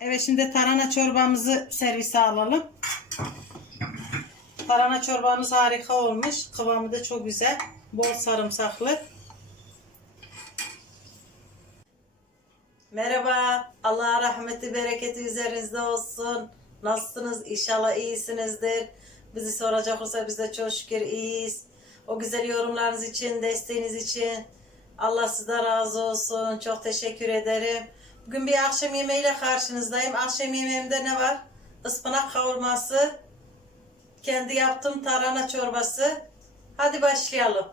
Evet şimdi tarhana çorbamızı servise alalım. Tarhana çorbamız harika olmuş. Kıvamı da çok güzel. Bol sarımsaklı. Merhaba. Allah rahmeti bereketi üzerinizde olsun. Nasılsınız? İnşallah iyisinizdir. Bizi soracak olsa biz de çok şükür iyiyiz. O güzel yorumlarınız için, desteğiniz için Allah sizden razı olsun. Çok teşekkür ederim. Bugün bir akşam yemeğiyle karşınızdayım. Akşam yemeğimde ne var? Ispanak kavurması, kendi yaptığım tarhana çorbası. Hadi başlayalım.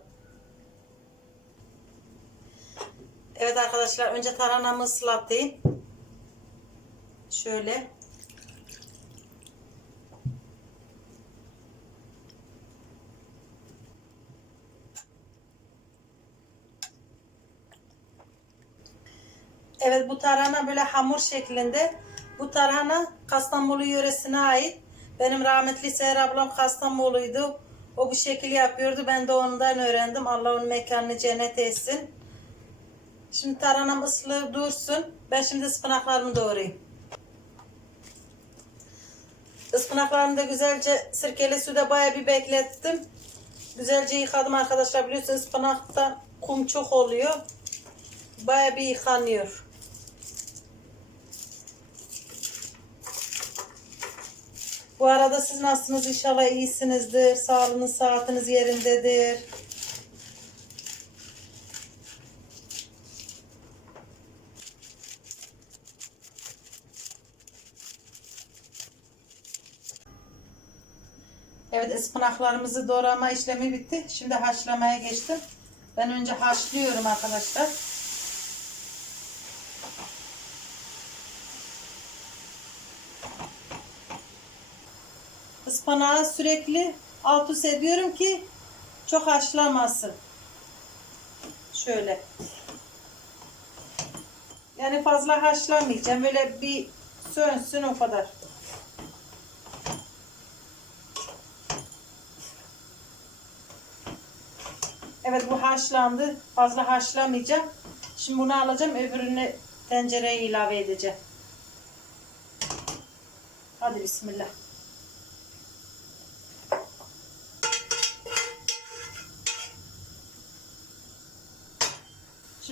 Evet arkadaşlar önce tarhanamı ıslatayım. Şöyle. Evet bu tarhana böyle hamur şeklinde. Bu tarhana Kastamonu yöresine ait. Benim rahmetli Seher ablam Kastamonluydu. O bu şekil yapıyordu. Ben de ondan öğrendim. Allah onun mekanını cennet etsin. Şimdi tarhanam ıslı dursun. Ben şimdi ıspanaklarımı doğrayayım. Ispanaklarımı da güzelce sirkeli suda baya bir beklettim. Güzelce yıkadım arkadaşlar. Biliyorsunuz ıspanakta kum çok oluyor. Baya bir yıkanıyor. Bu arada siz nasılsınız? İnşallah iyisinizdir. Sağlığınız, saatiniz yerindedir. Evet ıspanaklarımızı doğrama işlemi bitti. Şimdi haşlamaya geçtim. Ben önce haşlıyorum arkadaşlar. Ispanağı sürekli alt üst ediyorum ki çok haşlamasın. Şöyle. Yani fazla haşlamayacağım. Böyle bir sönsün o kadar. Evet bu haşlandı. Fazla haşlamayacağım. Şimdi bunu alacağım. Öbürünü tencereye ilave edeceğim. Hadi bismillah.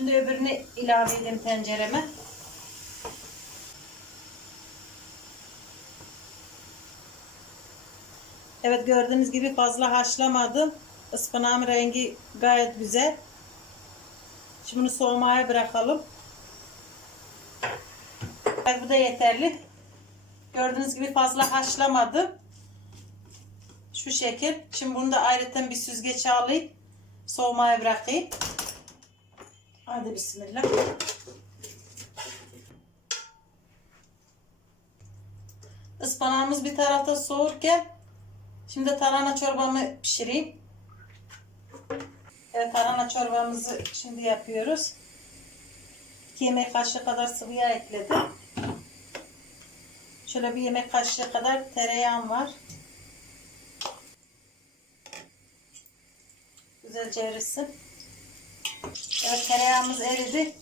Şimdi öbürünü ilave edeyim tencereme. Evet gördüğünüz gibi fazla haşlamadım. Ispanağın rengi gayet güzel. Şimdi bunu soğumaya bırakalım. Evet bu da yeterli. Gördüğünüz gibi fazla haşlamadım. Şu şekil. Şimdi bunu da ayrıca bir süzgeçe alayım. Soğumaya bırakayım. Hadi bismillah. Ispanağımız bir tarafta soğurken şimdi tarhana çorbamı pişireyim. Evet tarhana çorbamızı şimdi yapıyoruz. 2 yemek kaşığı kadar sıvı yağ ekledim. Şöyle bir yemek kaşığı kadar tereyağım var. Güzelce erisin. Evet tereyağımız eridi.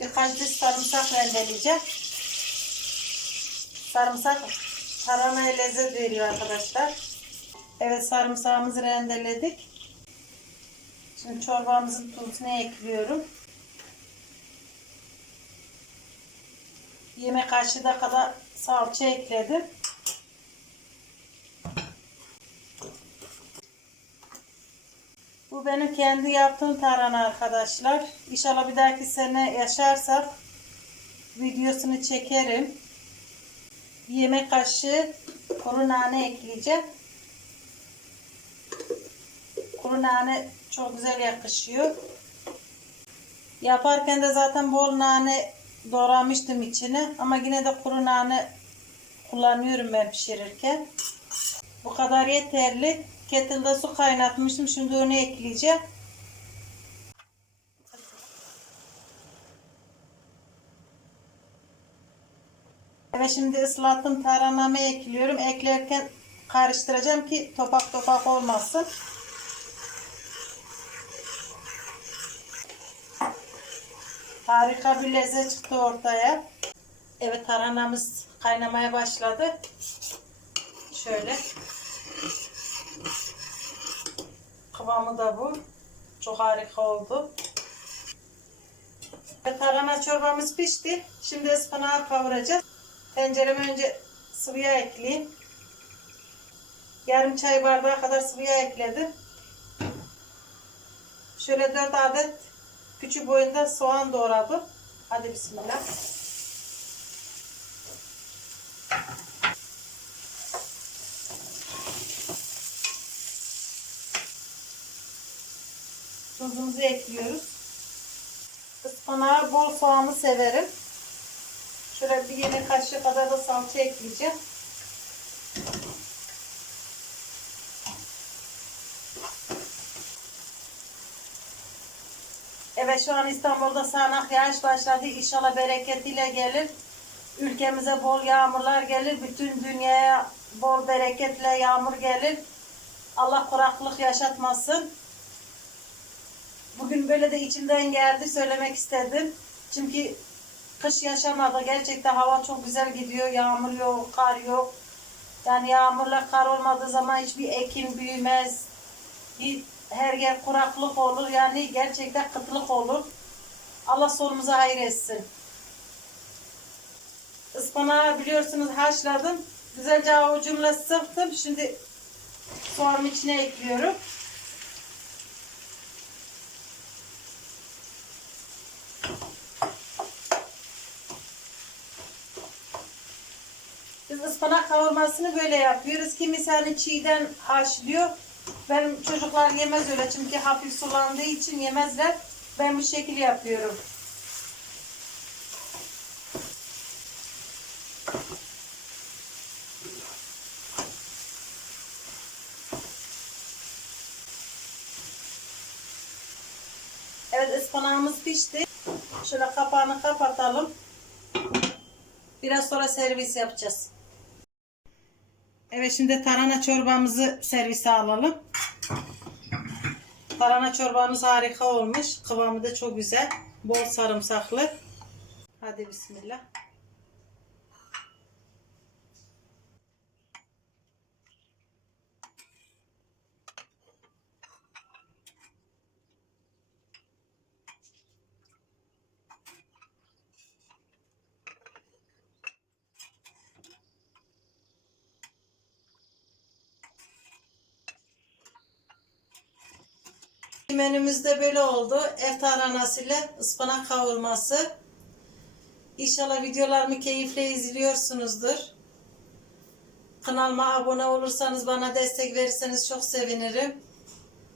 Birkaç diş sarımsak rendeleyeceğim. Sarımsak tarhanaya lezzet veriyor arkadaşlar. Evet sarımsağımızı rendeledik. Şimdi çorbamızın tuzunu ekliyorum. Yemek kaşığı da kadar salça ekledim. Bu benim kendi yaptığım tarhana arkadaşlar. İnşallah bir dahaki sene yaşarsak videosunu çekerim. Bir yemek kaşığı kuru nane ekleyeceğim. Kuru nane çok güzel yakışıyor. Yaparken de zaten bol nane doğramıştım içine. Ama yine de kuru nane kullanıyorum ben pişirirken. Bu kadar yeterli. Kettle'da su kaynatmıştım. Şimdi onu ekleyeceğim. Evet şimdi ıslattım tarhanamı ekliyorum. Eklerken karıştıracağım ki topak topak olmasın. Harika bir lezzet çıktı ortaya. Evet tarhanamız kaynamaya başladı. Şöyle. Kıvamı da bu. Çok harika oldu. Tarhana çorbamız pişti. Şimdi ıspanağı kavuracağız. Tencereme önce sıvı yağ ekleyeyim. Yarım çay bardağı kadar sıvı yağ ekledim. Şöyle 4 adet küçük boyunda soğan doğradım. Hadi bismillah. Tuzumuzu ekliyoruz. Ispanağı bol soğanlı severim. Şöyle bir yemek kaşığı kadar da salça ekleyeceğim. Evet şu an İstanbul'da sağanak yağış başladı. İnşallah bereketiyle gelir. Ülkemize bol yağmurlar gelir. Bütün dünyaya bol bereketle yağmur gelir. Allah kuraklık yaşatmasın. Bugün böyle de içimden geldi söylemek istedim. Çünkü kış yaşamadı. Gerçekten hava çok güzel gidiyor. Yağmur yok, kar yok. Yani yağmurla kar olmadığı zaman hiçbir ekin büyümez. Her yer kuraklık olur. Yani gerçekten kıtlık olur. Allah sonumuzu hayır etsin. Ispanağı biliyorsunuz haşladım. Güzelce avucumla sıktım. Şimdi soğanın içine ekliyorum. Ispanak kavurmasını böyle yapıyoruz. Kimisi hani çiğden haşlıyor. Benim çocuklar yemez öyle çünkü hafif sulandığı için yemezler. Ben bu şekil yapıyorum. Evet ıspanağımız pişti. Şöyle kapağını kapatalım. Biraz sonra servis yapacağız. Evet şimdi tarhana çorbamızı servise alalım. Tarhana çorbamız harika olmuş. Kıvamı da çok güzel. Bol sarımsaklı. Hadi bismillah. Menümüz de böyle oldu. Ev tarhanası ile ıspanak kavurması. İnşallah videolarımı keyifle izliyorsunuzdur. Kanalıma abone olursanız bana destek verirseniz çok sevinirim.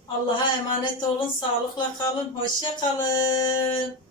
Allah'a emanet olun. Sağlıkla kalın. Hoşça kalın.